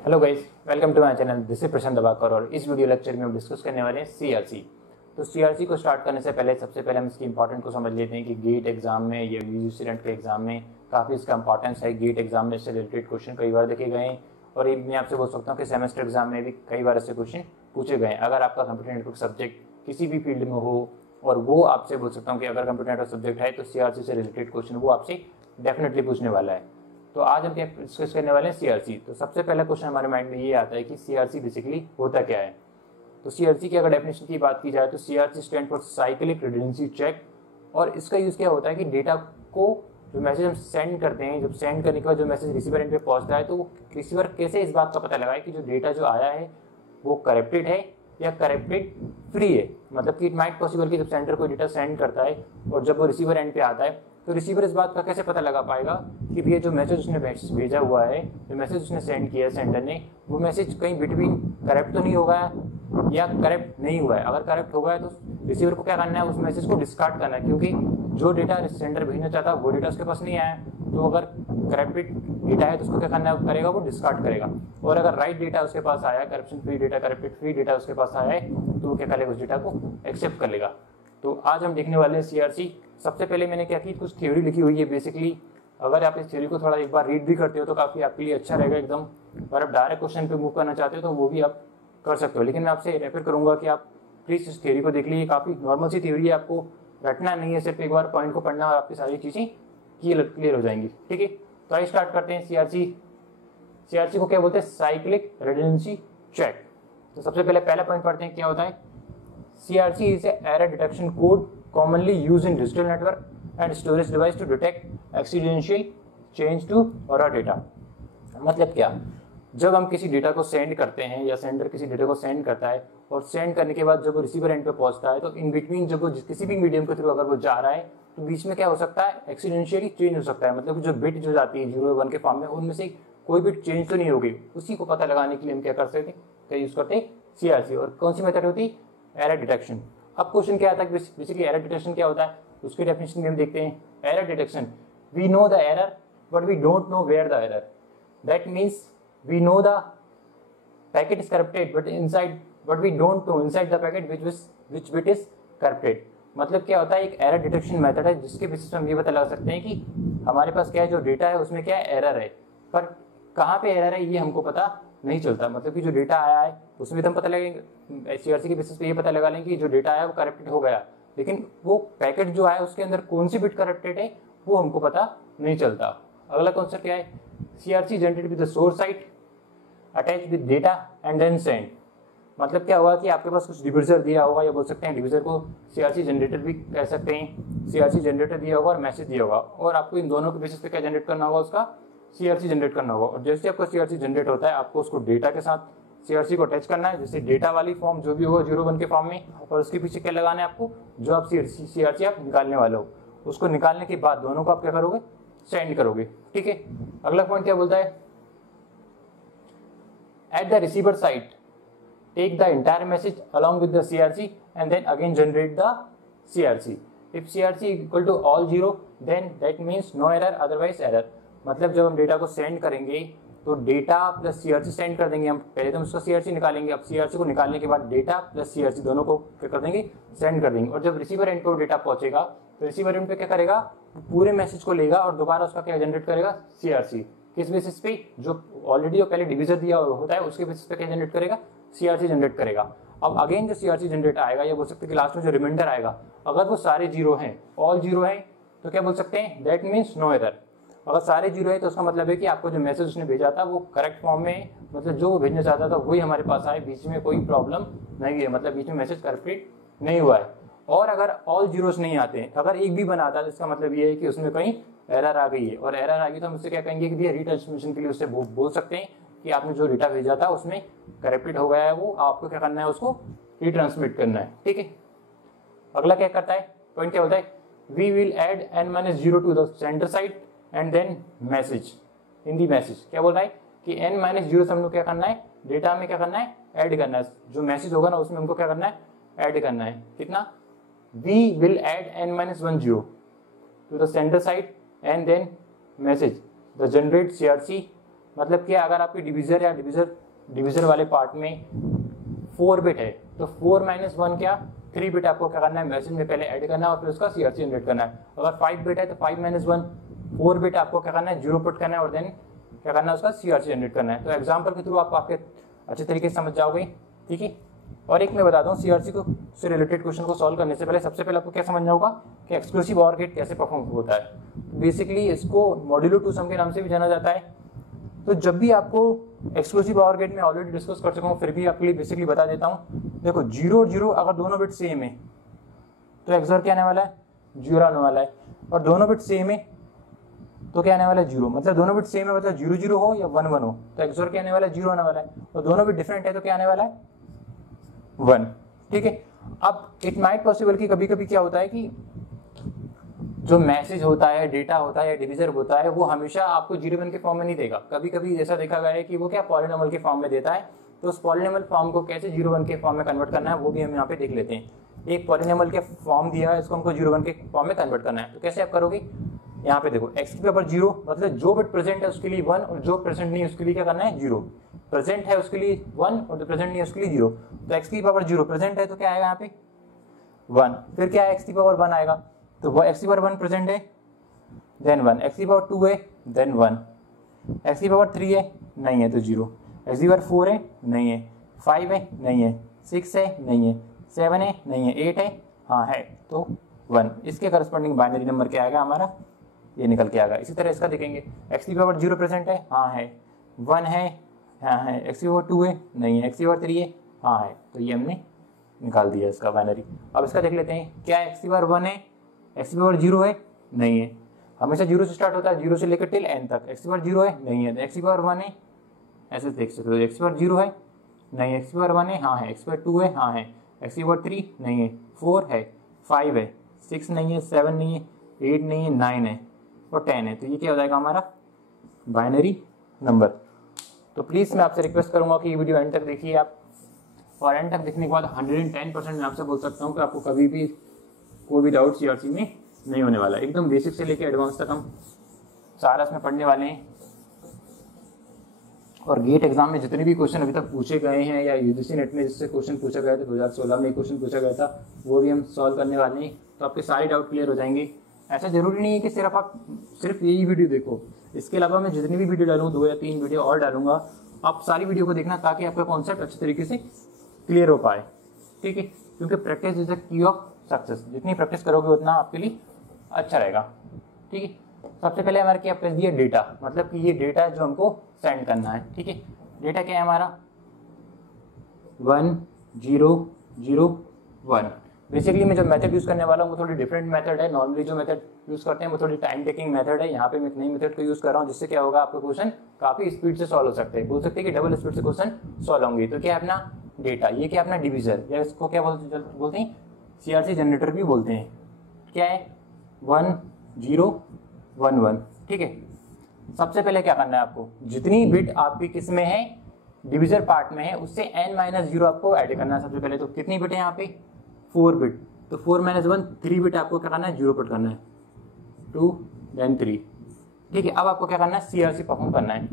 Hello guys, welcome to my channel. This is Prashant Dabakar और इस video lecture में हम डिस्कस करने वाले हैं सीआरसी। तो सीआरसी को स्टार्ट करने से पहले सबसे पहले हम इसकी इंपॉर्टेंट को समझ लेते हैं कि गेट एग्जाम में या यूजी स्टूडेंट के एग्जाम में काफ़ी इसका इंपॉर्टेंस है। गेट एग्जाम में इससे रिलेटेड क्वेश्चन कई बार देखे गए हैं और ये मैं आपसे बोल सकता हूँ कि सेमेस्टर एग्जाम में भी कई बार ऐसे क्वेश्चन पूछे गए हैं। अगर आपका कंप्यूटर नेटवर्क सब्जेक्ट किसी भी फील्ड में हो और वो आपसे बोल सकता हूँ कि अगर कंप्यूटर नेटवर्क सब्जेक्ट है तो सीआरसी से रिलेटेड क्वेश्चन वो आपसे डेफिनेटली पूछने वाला है। तो आज हम क्या डिस्कस करने वाले हैं सीआरसी। तो सबसे पहला क्वेश्चन हमारे माइंड में ये आता है कि सीआरसी बेसिकली होता क्या है। तो सीआरसी की अगर डेफिनेशन की बात की जाए तो CRC stand for cyclic redundancy check. और इसका यूज क्या होता है कि डेटा को जो मैसेज हम सेंड करते हैं, जब सेंड करने के बाद जो मैसेज रिसीवर एंड पे पहुंचता है तो रिसीवर कैसे इस बात का पता लगाए कि जो डेटा जो आया है वो करप्टेड है या करप्टेड फ्री है। मतलब कि इट माइट पॉसिबल कि जब सेंडर कोई डेटा सेंड करता है और जब वो रिसीवर एंड पे आता है तो रिसीवर इस बात का कैसे पता लगा पाएगा कि भैया जो मैसेज उसने भेजा हुआ है, जो मैसेज उसने सेंड किया है सेंडर ने, वो मैसेज कहीं बिटवीन करप्ट तो नहीं होगा या करप्ट नहीं हुआ है। अगर करप्ट होगा है तो रिसीवर को क्या करना है, उस मैसेज को डिस्कार्ड करना है, क्योंकि जो डेटा सेंडर भेजना चाहता है वो डेटा उसके पास नहीं आया। तो अगर करप्टेड डेटा है तो उसको क्या करना करेगा, वो डिस्कार्ड करेगा। और अगर राइट डेटा उसके पास आया, corruption free data, corrupted free data उसके पास आया है तो वो क्या करेगा, उस डेटा को एक्सेप्ट कर लेगा। तो आज हम देखने वाले हैं सीआरसी। सबसे पहले मैंने क्या की, कुछ थ्योरी लिखी हुई है बेसिकली। अगर आप इस थ्योरी को थोड़ा एक बार रीड भी करते हो तो काफ़ी आपके लिए अच्छा रहेगा एकदम। अगर आप डायरेक्ट क्वेश्चन पे मूव करना चाहते हो तो वो भी आप कर सकते हो, लेकिन मैं आपसे रेफर करूंगा कि आप प्लीज़ इस थ्योरी को देख लीजिए। काफ़ी नॉर्मल सी थ्योरी है, आपको रटना नहीं है, सिर्फ एक बार पॉइंट को पढ़ना और आपकी सारी चीज़ें क्लियर हो जाएंगी। ठीक है, तो आइए स्टार्ट करते हैं सीआरसी। सीआरसी को क्या बोलते हैं, साइक्लिक रिडंडेंसी चेक। तो सबसे पहले पहला पॉइंट पढ़ते हैं, क्या होता है। CRC is a error detection code commonly used in digital network and storage device to detect accidental change to error data। मतलब क्या, जब हम किसी डेटा को सेंड करते हैं या सेंडर किसी डेटा को सेंड करता है और सेंड करने के बाद जब वो रिसीवर एंड पे पहुंचता है तो इन बिटवीन जब वो किसी भी मीडियम के थ्रू अगर वो जा रहा है तो बीच में क्या हो सकता है, एक्सीडेंशियली चेंज हो सकता है। मतलब जो बिट जो जाती है 0 1 के फॉर्म में, उनमें से कोई बिट चेंज तो नहीं होगी। उसी को पता लगाने के लिए हम क्या कर सकते हैं, क्या यूज करते हैं, सीआरसी। और कौन सी मेथड होती है, एरर डिटेक्शन। अब क्वेश्चन क्या आता है, बेसिकली एरर डिटेक्शन क्या होता है, उसकी डेफिनेशन में हम देखते हैं। Error detection, we know the error but we don't know where the error. That means we know the packet is corrupted but we don't know inside the packet which bit is corrupted. मतलब क्या होता है, एक error detection method है जिसके basis पर हम ये पता लगा सकते हैं कि हमारे पास क्या है, जो डेटा है उसमें क्या है, एरर है, पर कहाँ पे एरर है ये हमको पता नहीं चलता। मतलब कि जो डेटा आया है उसमें तो हम पता लगेंगे, सीआरसी के बेसिस पे ये पता लगा लेंगे कि जो डेटा आया वो करप्टेड हो गया, लेकिन वो पैकेट जो आया उसके अंदर कौन सी बिट करप्टेड है वो हमको पता नहीं चलता। अगला कॉन्सेप्ट क्या है, CRC generate with the source site attach with data and then send. मतलब क्या होगा कि आपके पास कुछ डिविजर दिया होगा, या बोल सकते हैं डिविजर को सीआरसी जनरेटर भी कह सकते हैं। सीआरसी जनरेटर दिया होगा और मैसेज दिया होगा, और आपको इन दोनों के बेसिस पे क्या जनरेट करना होगा, उसका सीआरसी जनरेट करना होगा। और जैसे आपका सीआरसी जनरेट होता है आपको उसको डेटा के साथ सीआरसी को अटैच करना है, जैसे डेटा वाली फॉर्म जो भी होगा 0 1 के फॉर्म में, और उसके पीछे क्या लगाना है आपको, जो आप सीआरसी आप निकालने वाले हो, उसको निकालने के बाद दोनों को आप क्या करोगे, सेंड करोगे। ठीक है, अगला पॉइंट क्या बोलता है, at the receiver side take the entire message along with the CRC and then again generate the CRC. If CRC equal to all 0 then that means no error otherwise error. मतलब जब हम data को send करेंगे तो data plus CRC send कर देंगे हम, पहले तो हम उसका सीआरसी निकालेंगे, अब सीआरसी को निकालने के बाद डेटा प्लस सीआरसी दोनों को क्या कर देंगे, सेंड कर देंगे। और जब रिसीवर एंड पे डेटा पहुंचेगा तो रिसीवर एंड पे क्या करेगा, पूरे मैसेज को लेगा और दोबारा उसका क्या जनरेट करेगा, सीआरसी। किस बेसिस पे, जो ऑलरेडी पहले डिविजर दिया होता है उसके बेसिस पे क्या जनरेट करेगा, सीआरसी जनरेट करेगा। अब अगेन जो सीआरसी जनरेट आएगा, या बोल सकते हैं कि लास्ट में जो रिमाइंडर आएगा, अगर वो सारे 0 हैं, ऑल 0 है, तो क्या बोल सकते हैं, दैट मीन्स नो एरर। अगर सारे 0 है तो उसका मतलब है कि आपको जो मैसेज उसने भेजा था वो करेक्ट फॉर्म में, मतलब जो वो भेजना चाहता था वही हमारे पास आए, बीच में कोई प्रॉब्लम नहीं है, मतलब बीच में मैसेज करप्टेड नहीं हुआ है। और अगर ऑल 0s नहीं आते हैं, अगर एक भी बनाता है तो इसका मतलब ये है कि उसमें कहीं एरर आ गई है, और एरर आ गई तो हम उससे क्या कहेंगे कि भैया रीट्रांसमिशन के लिए उससे बोल सकते हैं कि आपने जो डेटा भेजा था उसमें करप्टेड हो गया है, वो आपको क्या करना है, उसको रीट्रांसमिट करना है। ठीक है, अगला क्या करता है, पॉइंट क्या होता है, we will add n-0 to the sender side and then message in the message. क्या बोल रहा है कि n-0 से हम लोग क्या करना है, डेटा में क्या करना है, ऐड करना है, जो मैसेज होगा ना उसमें हमको क्या करना है, ऐड करना है। कितना, we will add n-10 to the sender side and then message the generate CRC मतलब कि अगर आपकी डिविजर या डिविजर वाले पार्ट में 4 बिट है तो 4 - 1 क्या 3 बिट आपको क्या करना है, मैसेज में पहले ऐड करना है और फिर उसका सीआरसी जनरेट करना है। अगर 5 बिट है तो 5 - 1 4 बिट आपको क्या करना है, 0 पुट करना है और देन क्या करना है, उसका सीआरसी जनरेट करना है। तो एग्जाम्पल के थ्रू आप आपके अच्छे तरीके से समझ जाओगे, ठीक है। और एक मैं बताता हूँ सीआरसी को से रिलेटेड क्वेश्चन को सॉल्व करने से पहले सबसे पहले आपको क्या समझना होगा कि एक्सक्लूसिव ऑर गेट कैसे परफॉर्म होता है। बेसिकली इसको मॉड्यूलो 2 सम के नाम से भी जाना जाता है। तो जब भी आपको एक्सक्लूसिव ऑर गेट में ऑलरेडी डिस्कस कर चुका हूँ, फिर भी आपके लिए बेसिकली बता देता हूँ। देखो 0 और 0 अगर दोनों बिट सेम है तो एक्सओर क्या आने वाला है, 0 आने वाला है। और दोनों बिट सेम है तो क्या आने वाला है, 0। मतलब दोनों बिट सेम है मतलब 0 0 हो या 1 1 हो तो एक्सओर क्या आने वाला है, 0 आने वाला है। और दोनों बिट डिफरेंट है तो क्या आने वाला है, 1, ठीक है। अब इट माइट पॉसिबल कि कभी कभी क्या होता है कि जो मैसेज होता है, डेटा होता है या डिविजर होता है वो हमेशा आपको 0 1 के फॉर्म में नहीं देगा। कभी कभी जैसा देखा गया है कि वो क्या पॉलिनोमियल के फॉर्म में देता है। तो उस पॉलिनोमियल फॉर्म को कैसे 0 1 के फॉर्म में कन्वर्ट करना है वो भी हम यहाँ पे देख लेते हैं। एक पॉलिनोमियल के फॉर्म दिया है, इसको हमको 0 1 के फॉर्म में कन्वर्ट करना है। तो कैसे आप करोगे, यहाँ पे देखो x की पावर 0 मतलब जो बिट प्रेजेंट है उसके लिए 1 और जो प्रेजेंट नहीं है उसके लिए क्या करना है, 0। प्रेजेंट है उसके लिए 1 और जो प्रेजेंट नहीं है उसके लिए 0। तो x की पावर 0 प्रेजेंट है तो क्या आएगा यहाँ पे 1। फिर क्या है, x की पावर 1 आएगा तो वो x की पावर 1 प्रेजेंट है देन 1, x की पावर 2 है देन 1, x की पावर 3 है नहीं है तो 0, x की पावर 4 है नहीं है, 5 है नहीं है, 6 है नहीं है, 7 है नहीं है, 8 है हाँ है तो 1। इसके करस्पॉन्डिंग बाइनरी नंबर क्या आएगा हमारा, ये निकल के आएगा। इसी तरह इसका देखेंगे, x की पावर 0 प्रेजेंट है हाँ है, 1 है हाँ है, x की पावर 2 है नहीं है, x की पावर 3 है हाँ है। तो ये हमने निकाल दिया इसका बाइनरी। अब इसका देख लेते हैं, क्या x की पावर 1 है, x की पावर 0 है नहीं है, हमेशा 0 से स्टार्ट होता है, 0 से लेकर टिल n तक। x की पावर 0 है नहीं है तो x की पावर 1 है, ऐसे देख सकते हो, x की पावर 0 है नहीं है, x की पावर 1 है हाँ है, x की पावर 2 है हाँ है, x की पावर 3 नहीं है, 4 है, 5 है, 6 नहीं है, 7 नहीं है, 8 नहीं है, 9 है और 10 है। तो ये क्या हो जाएगा हमारा बाइनरी नंबर। तो प्लीज़ मैं आपसे रिक्वेस्ट करूंगा कि ये वीडियो एंड तक देखिए आप, और एंड तक देखने के बाद 110% मैं आपसे बोल सकता हूँ कि आपको कभी भी कोई भी डाउट सीआरसी में नहीं होने वाला। एकदम बेसिक से लेकर एडवांस तक हम सारा इसमें पढ़ने वाले हैं। और गेट एग्जाम में जितने भी क्वेश्चन अभी तक पूछे गए हैं या यूजीसी नेट में जिससे क्वेश्चन पूछा गया था 2016 में क्वेश्चन पूछा गया था वो भी हम सॉल्व करने वाले हैं। तो आपके सारे डाउट क्लियर हो जाएंगे। ऐसा जरूरी नहीं है कि सिर्फ आप सिर्फ यही वीडियो देखो, इसके अलावा मैं जितनी भी वीडियो डालूँ 2 या 3 वीडियो और डालूंगा, आप सारी वीडियो को देखना ताकि आपका कॉन्सेप्ट अच्छे तरीके से क्लियर हो पाए, ठीक है। क्योंकि practice is the key of success, जितनी प्रैक्टिस करोगे उतना आपके लिए अच्छा रहेगा, ठीक है। सबसे पहले हमारे क्या प्रेस दिया, डेटा, मतलब कि ये डेटा जो हमको सेंड करना है, ठीक है। डेटा क्या है हमारा 1 0 0 1। बेसिकली मैं जो मेथड यूज़ करने वाला हूँ वो थोड़ी डिफरेंट मेथड है। नॉर्मली जो मेथड यूज़ करते हैं वो थोड़ी टाइम टेकिंग मेथड है। यहाँ पे मैं एक नई मेथड को यूज़ कर रहा हूँ जिससे क्या होगा, आपका क्वेश्चन काफ़ी स्पीड से सॉल्व हो सकते हैं। बोल सकते हैं कि डबल स्पीड से क्वेश्चन सॉल्व होंगे। तो क्या है अपना डेटा, ये क्या अपना डिविजर या इसको क्या बोलते हैं सीआरसी जनरेटर भी बोलते हैं। क्या है 1 0 1 1, ठीक है। सबसे पहले क्या करना है आपको, जितनी बिट आपकी किस में है, डिविजर पार्ट में है, उससे n-0 आपको ऐड करना है। सबसे पहले तो कितनी बिट है यहाँ पे 4 बिट, तो 4 - 1 3 बिट आपको क्या करना है, 0 पुट करना है, 2 then 3, ठीक है। अब आपको क्या करना है, सीआरसी परफॉर्म करना है।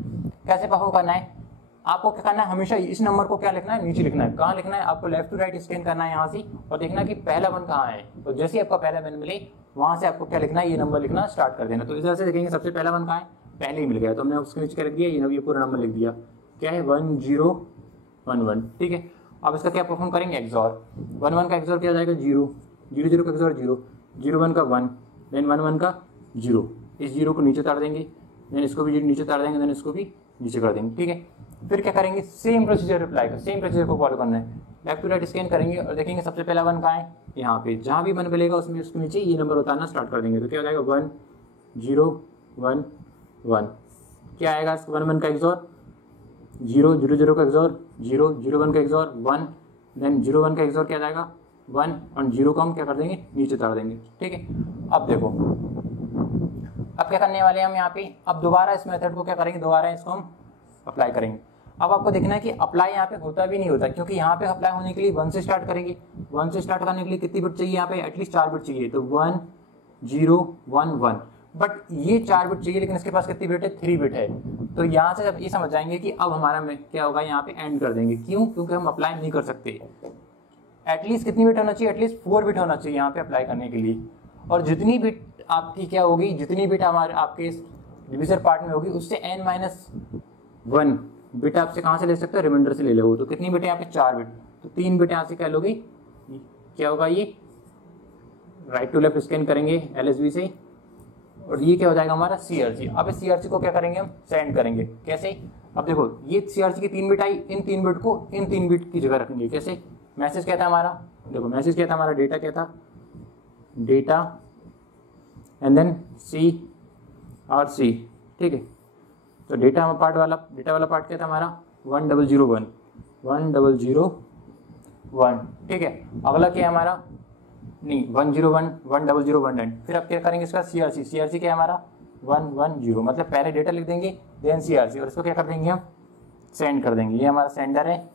कैसे परफॉर्म करना है, आपको क्या करना है, हमेशा इस नंबर को क्या लिखना है, नीचे लिखना है। कहाँ लिखना है, आपको लेफ्ट टू राइट स्कैन करना है यहाँ से और देखना कि पहला 1 कहाँ है। तो जैसे ही आपका पहला 1 मिले वहाँ से आपको क्या लिखना है, ये नंबर लिखना स्टार्ट कर देना। तो इस तरह से देखेंगे सबसे पहला 1 कहाँ है, पहले ही मिल गया तो हमने उसके नीचे क्या लिख दिया, ये पूरा नंबर लिख दिया। क्या है 1 0 1 1, ठीक है। अब इसका क्या परफॉर्म करेंगे, एक्सॉर। 1 1 का एक्सॉर क्या हो जाएगा 0 0 0 का एक्सॉर 0 0 1 का 1 देन 1 1 का 0। इस 0 को नीचे उतार देंगे, देन इसको भी नीचे उतार देंगे, देन इसको भी नीचे कर देंगे, ठीक है। फिर क्या करेंगे, सेम प्रोसीजर अप्लाई कर, सेम प्रोसीजर को फॉलो करना है। लेफ्ट टू राइट स्कैन करेंगे और देखेंगे सबसे पहला 1 कहाँ है, यहाँ पे। जहाँ भी 1 मिलेगा उसमें उसके नीचे ये नंबर उतारना स्टार्ट कर देंगे। तो क्या हो जाएगा 1 0 1 1। क्या आएगा 1 1 का एक्सॉर 0 0 0 का एक्सॉर 0 0 1 का एक्सॉर 1 देन 0 1 का एक्सॉर क्या जाएगा 1 और 0 को हम क्या कर देंगे, नीचे उतार देंगे, ठीक है। अब देखो अब क्या करने वाले हैं हम यहाँ पे, अब दोबारा इस मेथड को क्या करेंगे, दोबारा इसको हम अप्लाई करेंगे। अब आपको देखना है कि अप्लाई यहाँ पे होता भी नहीं होता, क्योंकि यहाँ पे अप्लाई होने के लिए 1 से स्टार्ट करेंगे। 1 से स्टार्ट करने के लिए कितनी बिट चाहिए, यहाँ पे एटलीस्ट 4 बिट चाहिए। तो 1 0 1 1, बट ये 4 बिट चाहिए लेकिन इसके पास कितनी बिट है, 3 बिट है। तो यहाँ से जब ये समझ जाएंगे कि अब हमारा क्या होगा, यहाँ पे एंड कर देंगे। क्यों? क्योंकि हम अप्लाई नहीं कर सकते। एटलीस्ट कितनी बिट होना चाहिए? एटलीस्ट 4 बिट होना चाहिए यहाँ पे अप्लाई करने के लिए। और जितनी बिट आपकी क्या होगी, जितनी बिट हमारे आपके डिविजर पार्ट में होगी उससे n-1 बिट आपसे कहाँ से ले सकते हो? रिमाइंडर से ले लो। तो कितनी बिट है यहाँ पे? 4 बिट। तो 3 बिट यहाँ से क्या लोगे? क्या होगा ये? राइट टू लेफ्ट स्कैन करेंगे LSB से, और ये क्या हो जाएगा हमारा? CRC। अब इस CRC को क्या करेंगे? हम सेंड करेंगे। कैसे? अब देखो ये CRC की 3 बिट आई, इन 3 बिट को इन 3 बिट की जगह रखेंगे। कैसे? मैसेज क्या था हमारा? देखो मैसेज क्या था हमारा? डेटा क्या था? डेटा एंड देन CRC, ठीक है। तो डेटा वाला पार्ट क्या था हमारा? 1001, ठीक है। अगला क्या है हमारा? नहीं 101, 1001 एंड फिर अब क्या करेंगे इसका? CRC क्या है हमारा? 110। मतलब पहले डेटा लिख देंगे देन CRC, और इसको क्या कर देंगे हम? सेंड कर देंगे। ये हमारा सेंडर है,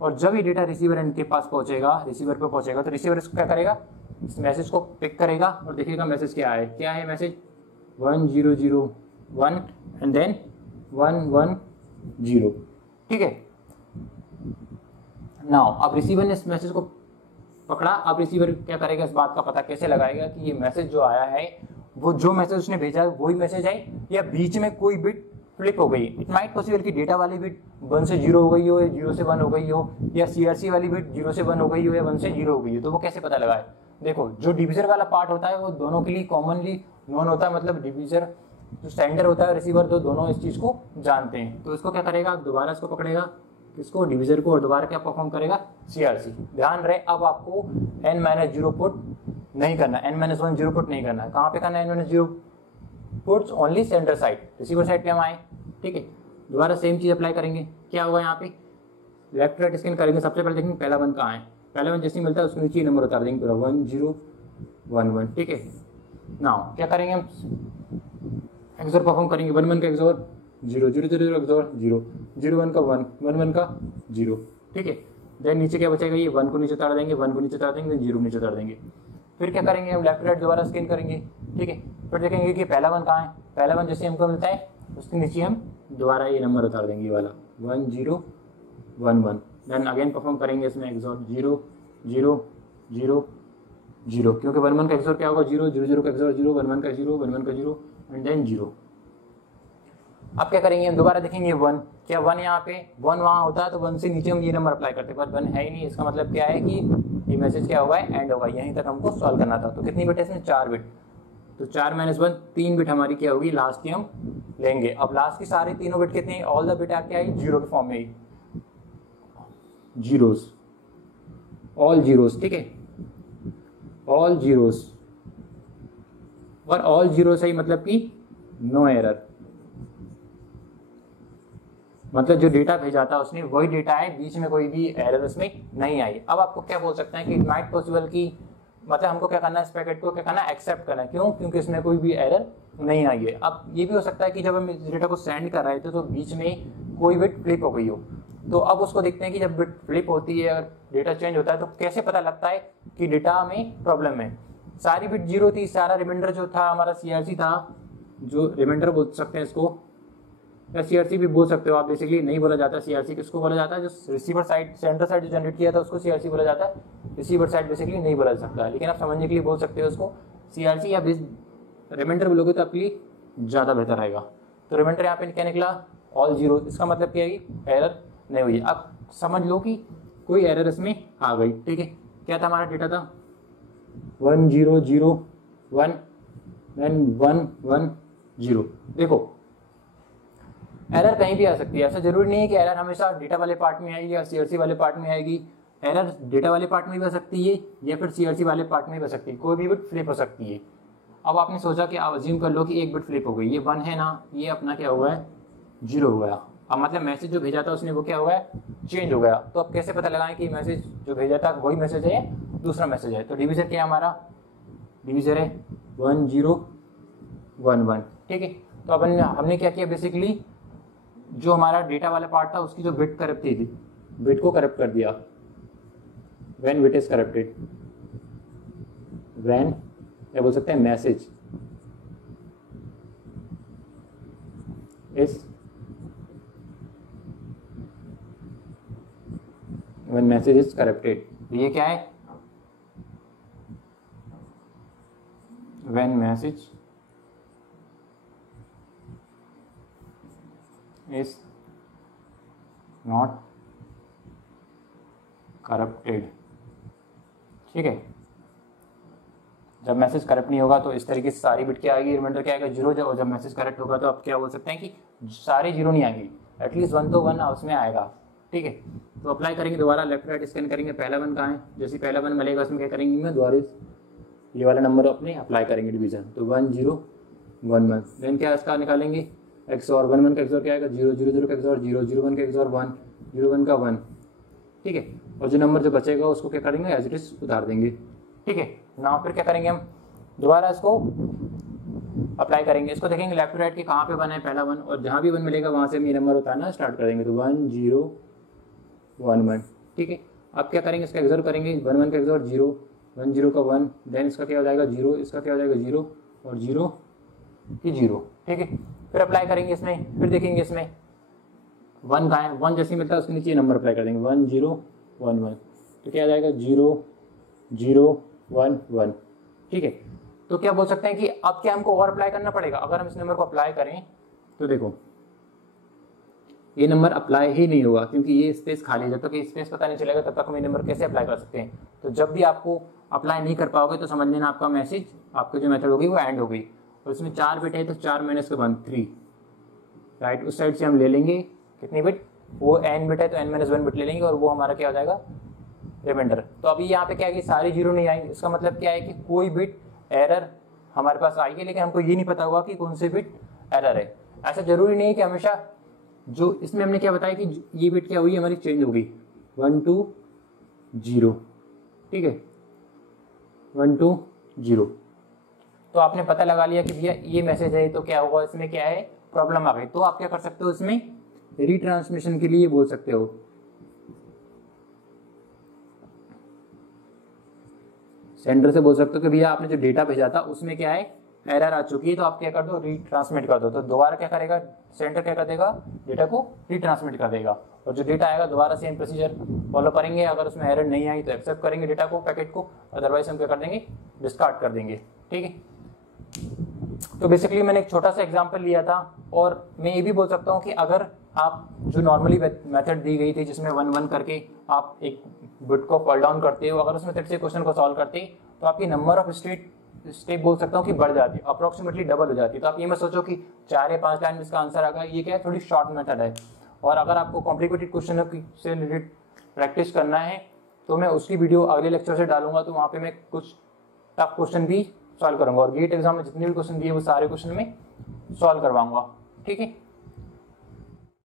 और जब ये डेटा रिसीवर एंड के पास पहुंचेगा, रिसीवर पे पहुंचेगा, तो रिसीवर इसको क्या करेगा? इस मैसेज को पिक करेगा और देखेगा मैसेज क्या है। क्या है मैसेज? 1001 एंड देन 110, ठीक है। नाउ अब रिसीवर ने इस मैसेज को पकड़ा। अब रिसीवर क्या करेगा? इस बात का पता कैसे लगाएगा कि ये मैसेज जो आया है वो जो मैसेज उसने भेजा है वही मैसेज है, या बीच में कोई बिट फ्लिप हो गई। इट माइट पॉसिबल कि डेटा वाली बिट 1 से 0 हो गई हो, या 0 से 1 हो गई हो, या CRC वाली बिट 0 से 1 हो गई हो, या 1 से 0 हो गई हो। तो वो कैसे पता लगाए? देखो जो डिविजर वाला पार्ट होता है वो दोनों के लिए कॉमनली नोन होता है। मतलब डिविजर जो सेंडर होता है, रिसीवर, तो दोनों इस चीज को जानते हैं। तो इसको क्या करेगा? दोबारा इसको पकड़ेगा, किसको? डिविजर को, और दोबारा क्या परफॉर्म करेगा? CRC। ध्यान रहे अब आपको n-0 पुट नहीं करना, n-1 0 पुट नहीं करना। कहाँ पे करना है n-0 puts? Only sender side. Receiver side पे हम आए, ठीक है। दोबारा सेम चीज अप्लाई करेंगे। क्या होगा यहाँ पे? लेफ्ट राइट स्कैन करेंगे। सबसे पहले देखेंगे पहला 1 कहाँ है। पहला 1 जैसे मिलता है उसके नीचे नंबर उतार देंगे पूरा 1011, ठीक है। नाउ क्या करेंगे हम? एक्सोर परफॉर्म करेंगे। 1 1 का एक्सोर 0 0 0 एक्सोर 0 0 1 का 1 1 1 का 0, ठीक है। देन नीचे क्या बचेगा? ये 1 को नीचे उतार देंगे, 1 को नीचे उतार देंगे, 0 को नीचे उतार देंगे। फिर क्या करेंगे? हम लेफ्ट राइट दोबारा स्कैन करेंगे, ठीक है। फिर देखेंगे कि पहला 1 कहाँ है। पहला 1 जैसे हमको मिलता है उसके नीचे हम दोबारा ये नंबर उतार देंगे, ये वाला 1011। देन अगेन परफॉर्म करेंगे इसमें एक्सोर 0 0 0 0, क्योंकि 1 1 का एक्सोर क्या होगा? 0 0 0 का एक्सोर 0 1 1 का 0 1 1 का 0 एंड देन 0। अब क्या करेंगे? हम दोबारा देखेंगे 1। क्या 1 यहाँ पे 1 वहाँ होता है तो 1 से नीचे हम ये नंबर अप्लाई करते हैं, पर 1 है ही नहीं। इसका मतलब क्या है कि ये मैसेज क्या होगा? एंड होगा। यहीं तक हमको सॉल्व करना था। तो कितनी बिट है इसमें? 4 बिट। तो 4 - 1 3 बिट हमारी क्या होगी? लास्ट की हम लेंगे। अब लास्ट की सारी तीनों बिट कितनी है? ऑल द बिट क्या आई? 0 के फॉर्म में ही, जीरोस, ऑल जीरोस, ठीक है। ऑल जीरोस, और ऑल जीरो सही मतलब कि नो एरर। मतलब जो डेटा भेजा था उसने वही डेटा है, बीच में कोई भी एरर उसमें नहीं आई। अब आपको क्या बोल सकते हैं कि इट माइट पॉसिबल की मतलब हमको क्या करना है? इस पैकेट को क्या करना है? एक्सेप्ट करना है। क्यों? क्योंकि इसमें कोई भी एरर नहीं आई है। अब ये भी हो सकता है कि जब हम इस डेटा को सेंड कर रहे थे तो बीच में कोई बिट फ्लिप हो गई हो। तो अब उसको देखते हैं कि जब बिट फ्लिप होती है और डेटा चेंज होता है तो कैसे पता लगता है कि डेटा में प्रॉब्लम है। सारी बिट 0 थी, सारा रिमाइंडर जो था हमारा CRC था, जो रिमाइंडर बोल सकते हैं इसको, या CRC भी बोल सकते हो आप। बेसिकली नहीं बोला जाता CRC, किसको बोला जाता है? जो रिसीवर साइड, सेंडर साइड जो जनरेट किया था उसको CRC बोला जाता है। रिसीवर साइड बेसिकली नहीं बोला जा सकता, लेकिन आप समझने के लिए बोल सकते हो उसको CRC, या रिमाइंडर बोलोगे तो आपके लिए ज़्यादा बेहतर रहेगा। तो रिमाइंडर यहाँ पे क्या निकला? All zero. इसका मतलब क्या है? एरर नहीं हुई। अब समझ लो कि कोई एरर इसमें आ गई, ठीक है। क्या था हमारा डेटा? था 1001 देन 110। देखो एरर कहीं भी आ सकती है, ऐसा जरूरी नहीं है कि एरर हमेशा डेटा वाले पार्ट में आएगी या CRC वाले पार्ट में आएगी। एरर डेटा वाले पार्ट में भी हो सकती है या फिर CRC वाले पार्ट में भी हो सकती है। कोई भी बिट फ्लिप हो सकती है। अब आपने सोचा कि आप अज्यूम कर लो कि एक बिट फ्लिप हो गई, ये 1 है ना, ये अपना क्या हुआ है? 0 हो गया। अब मतलब मैसेज जो भेजा था उसने वो क्या हुआ है? चेंज हो गया। तो अब कैसे पता लगाएं कि मैसेज जो भेजा था वही मैसेज है दूसरा मैसेज है? तो डिविजर क्या है हमारा? डिविजर है 1011, ठीक है। तो अब हमने क्या किया? बेसिकली जो हमारा डेटा वाला पार्ट था उसकी जो बिट करप्ट थी, बिट को करप्ट कर दिया। When bit is corrupted, when क्या बोल सकते हैं? Message is when message is corrupted, तो ये क्या है, when message is not corrupted. ठीक है, जब मैसेज करप्ट नहीं होगा तो इस तरीके से सारी बिट क्या आएगी, रिमाइंडर क्या आएगा, जीरो। जब मैसेज करप्ट होगा तो आप क्या बोल सकते हैं कि सारे जीरो नहीं आएंगे, एटलीस्ट 1 तो 1 उसमें आएगा। ठीक है, तो अप्लाई करेंगे दोबारा, लेफ्ट राइट स्कैन करेंगे, पहला 1 कहाँ है, जैसे पहला 1 मिलेगा उसमें क्या करेंगे, मैं दोबारा ये वाला नंबर अपने अप्लाई करेंगे डिवीजन, तो 1 0 1 1। देन क्या इसका निकालेंगे XOR, 1 1 का XOR क्या आएगा, 0 0 0 का XOR 0 0 1 का XOR 1 0 1 का 1। ठीक है, और जो नंबर जो बचेगा उसको क्या करेंगे, एज इट इज उतार देंगे। ठीक है, ना फिर क्या करेंगे, हम दोबारा इसको अप्लाई करेंगे, इसको देखेंगे लेफ्ट राइट के कहाँ पे 1 है, पहला 1, और जहाँ भी 1 मिलेगा वहाँ से हम ये नंबर उतारना स्टार्ट कर देंगे, तो 1 0 1 1। ठीक है, अब क्या करेंगे, इसका एक्सोर करेंगे, 1 1 का एक्सोर 0 1 0 का 1, देन इसका क्या हो जाएगा 0, इसका क्या हो जाएगा 0 और 0 की 0। ठीक है, फिर अप्लाई करेंगे इसमें, फिर देखेंगे इसमें 1 कहाँ है, 1 जैसे मिलता है उसके नीचे ये नंबर अप्लाई कर देंगे, 1 0 1 1, तो क्या आ जाएगा 0 0 1 1। ठीक है, तो क्या बोल सकते हैं कि अब क्या हमको और अप्लाई करना पड़ेगा, अगर हम इस नंबर को अप्लाई करें तो देखो ये नंबर अप्लाई ही नहीं होगा, क्योंकि ये स्पेस खाली है, जब तक ये स्पेस पता नहीं चलेगा तब तक हम ये नंबर कैसे अप्लाई कर सकते हैं। तो जब भी आपको अप्लाई नहीं कर पाओगे तो समझ लेना आपका मैसेज, आपकी जो मेथड होगी वो एंड हो गई। और इसमें 4 बिट है तो 4 - 1 3, राइट, उस साइड से हम ले लेंगे कितनी बिट, वो n बिट है तो n - 1 बिट ले लेंगे और वो हमारा क्या हो जाएगा रिमाइंडर। तो अभी यहाँ पे क्या है कि सारी जीरो नहीं आएंगे, इसका मतलब क्या है कि कोई बिट एरर हमारे पास आई है, लेकिन हमको ये नहीं पता होगा कि कौन सी बिट एरर है। ऐसा जरूरी नहीं है कि हमेशा, जो इसमें हमने क्या बताया कि ये बिट क्या हुई हमारी चेंज हो गई 1 2 0। ठीक है, 1 2 0, तो आपने पता लगा लिया कि भैया ये मैसेज है, तो क्या होगा इसमें क्या है प्रॉब्लम आ गई, तो आप क्या कर सकते हो इसमें रीट्रांसमिशन के लिए बोल सकते हो, सेंटर से बोल सकते हो कि भैया आपने जो डेटा भेजा था उसमें क्या है एरर आ चुकी है, तो आप क्या कर दो रीट्रांसमिट कर दो। तो दोबारा क्या करेगा सेंटर, क्या कर देगा डेटा को रीट्रांसमिट कर देगा, और जो डेटा आएगा दोबारा सेम प्रोसीजर फॉलो करेंगे, अगर उसमें एरर नहीं आई तो एक्सेप्ट करेंगे डेटा को, पैकेट को, अदरवाइज हम क्या कर देंगे डिस्कार्ड कर देंगे। ठीक है, तो बेसिकली मैंने एक छोटा सा एग्जांपल लिया था, और मैं ये भी बोल सकता हूँ कि अगर आप जो नॉर्मली मेथड दी गई थी जिसमें 1 1 करके आप एक बिट को फॉल डाउन करते हो, अगर उस मेथड से क्वेश्चन को सॉल्व करते तो आपकी नंबर ऑफ स्टेप बोल सकता हूँ कि बढ़ जाती है, अप्रोक्सीमेटली डबल हो जाती है। तो आप ये मत सोचो कि 4 या 5 लाइन में इसका आंसर आ गया, ये क्या है थोड़ी शॉर्ट मेथड है। और अगर आपको कॉम्प्लिकेटेड क्वेश्चन से रिलेटेड प्रैक्टिस करना है तो मैं उसकी वीडियो अगले लेक्चर से डालूंगा, तो वहाँ पे मैं कुछ टफ क्वेश्चन भी सॉल्व करूंगा, और गेट एग्जाम में जितने भी क्वेश्चन दिए वो सारे क्वेश्चन में सॉल्व करवाऊंगा। ठीक है,